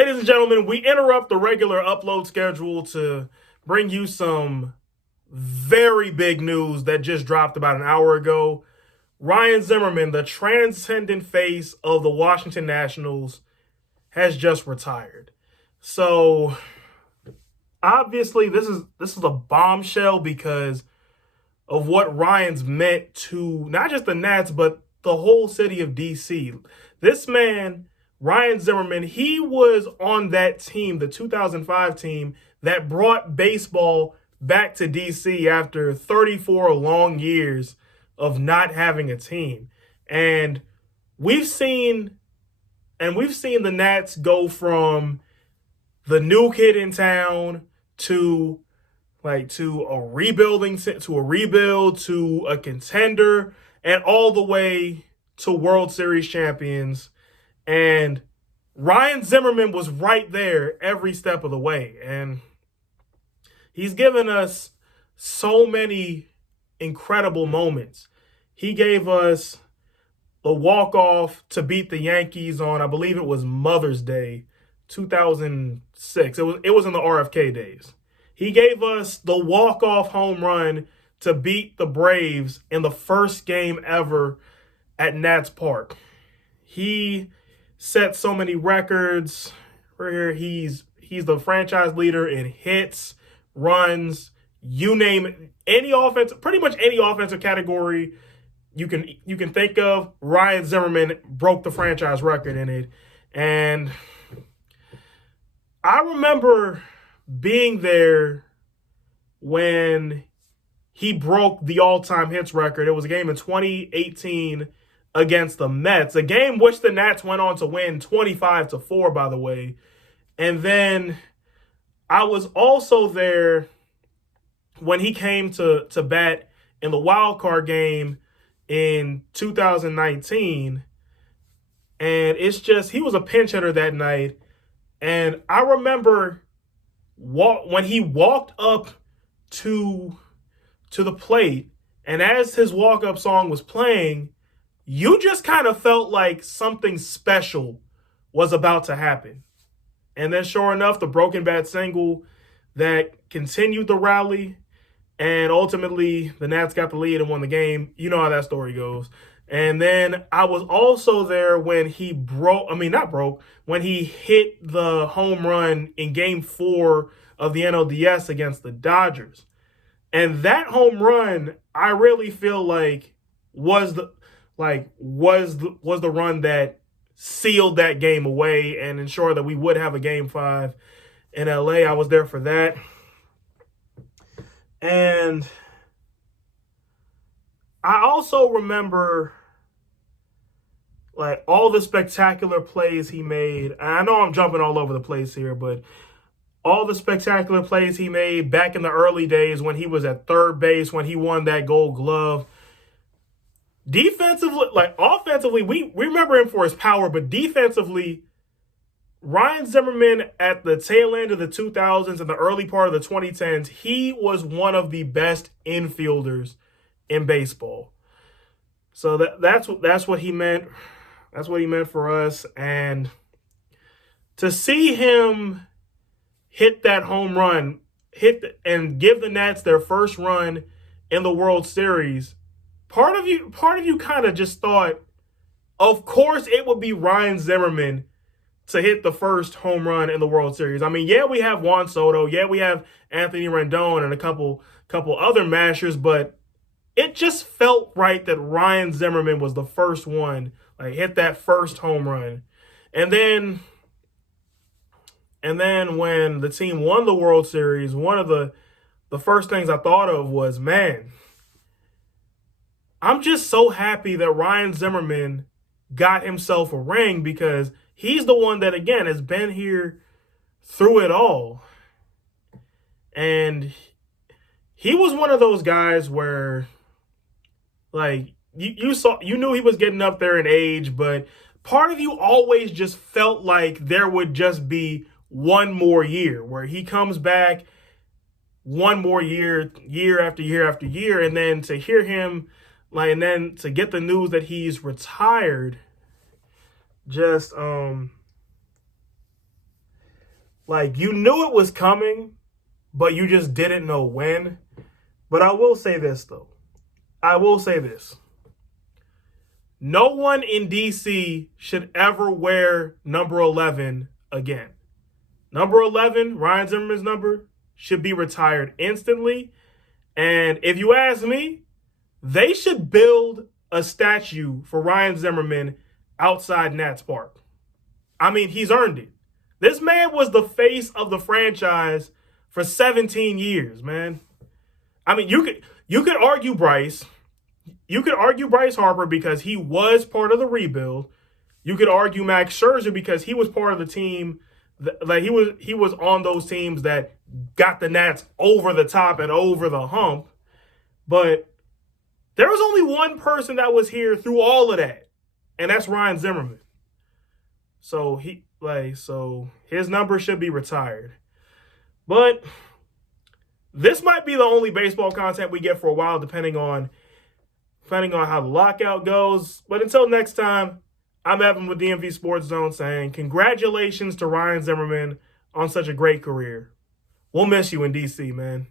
ladies and gentlemen, we interrupt the regular upload schedule to bring you some very big news that just dropped about an hour ago. Ryan Zimmerman, the transcendent face of the Washington Nationals, has just retired. So obviously this is a bombshell because of what Ryan's meant to not just the Nats, but the whole city of DC. This man, Ryan Zimmerman, he was on that team, the 2005 team, that brought baseball back to DC after 34 long years of not having a team. And we've seen the Nats go from the new kid in town to a rebuild to a contender and all the way to World Series champions. And Ryan Zimmerman was right there every step of the way. And he's given us so many incredible moments. He gave us the walk-off to beat the Yankees on, I believe it was Mother's Day, 2006. It was in the RFK days. He gave us the walk-off home run to beat the Braves in the first game ever at Nats Park. He set so many records. Right here, he's the franchise leader in hits, runs, you name it, pretty much any offensive category you can think of. Ryan Zimmerman broke the franchise record in it. And I remember being there when he broke the all-time hits record. It was a game in 2018 against the Mets, a game which the Nats went on to win 25-4, by the way. And then I was also there when he came to bat in the wild card game in 2019. And it's just, he was a pinch hitter that night. And I remember when he walked up to the plate, and as his walk-up song was playing, you just kind of felt like something special was about to happen. And then sure enough, the broken bat single that continued the rally, and ultimately the Nats got the lead and won the game. You know how that story goes. And then I was also there when he when he hit the home run in game 4 of the NLDS against the Dodgers. And that home run, I really feel like was the run that sealed that game away and ensured that we would have a game 5 in LA. I was there for that. And I also remember like all the spectacular plays he made. And I know I'm jumping all over the place here, but all the spectacular plays he made back in the early days when he was at third base, when he won that Gold Glove. Defensively, like offensively, we remember him for his power, but defensively, Ryan Zimmerman at the tail end of the 2000s and the early part of the 2010s, he was one of the best infielders in baseball. So that's what he meant. That's what he meant for us. And to see him hit that home run, and give the Nats their first run in the World Series, part of you kind of just thought, of course it would be Ryan Zimmerman to hit the first home run in the World Series. I mean, yeah, we have Juan Soto, yeah, we have Anthony Rendon and a couple other mashers, but it just felt right that Ryan Zimmerman was the first one, like hit that first home run. And then when the team won the World Series, one of the first things I thought of was, man, I'm just so happy that Ryan Zimmerman got himself a ring, because he's the one that, again, has been here through it all. And he was one of those guys where, like, you knew he was getting up there in age, but part of you always just felt like there would just be one more year where he comes back, one more year, year after year after year, and then to hear him, like, and then to get the news that he's retired, just Like, you knew it was coming, but you just didn't know when. But I will say this, though. I will say this. No one in DC should ever wear number 11 again. Number 11, Ryan Zimmerman's number, should be retired instantly. And if you ask me, they should build a statue for Ryan Zimmerman outside Nats Park. I mean, he's earned it. This man was the face of the franchise for 17 years, man. I mean, you could argue Bryce. You could argue Bryce Harper because he was part of the rebuild. You could argue Max Scherzer because he was part of the team. Like he was on those teams that got the Nats over the top and over the hump. But there was only one person that was here through all of that, and that's Ryan Zimmerman. So his number should be retired. But this might be the only baseball content we get for a while, depending on how the lockout goes. But until next time, I'm Evan with DMV Sports Zone saying congratulations to Ryan Zimmerman on such a great career. We'll miss you in DC, man.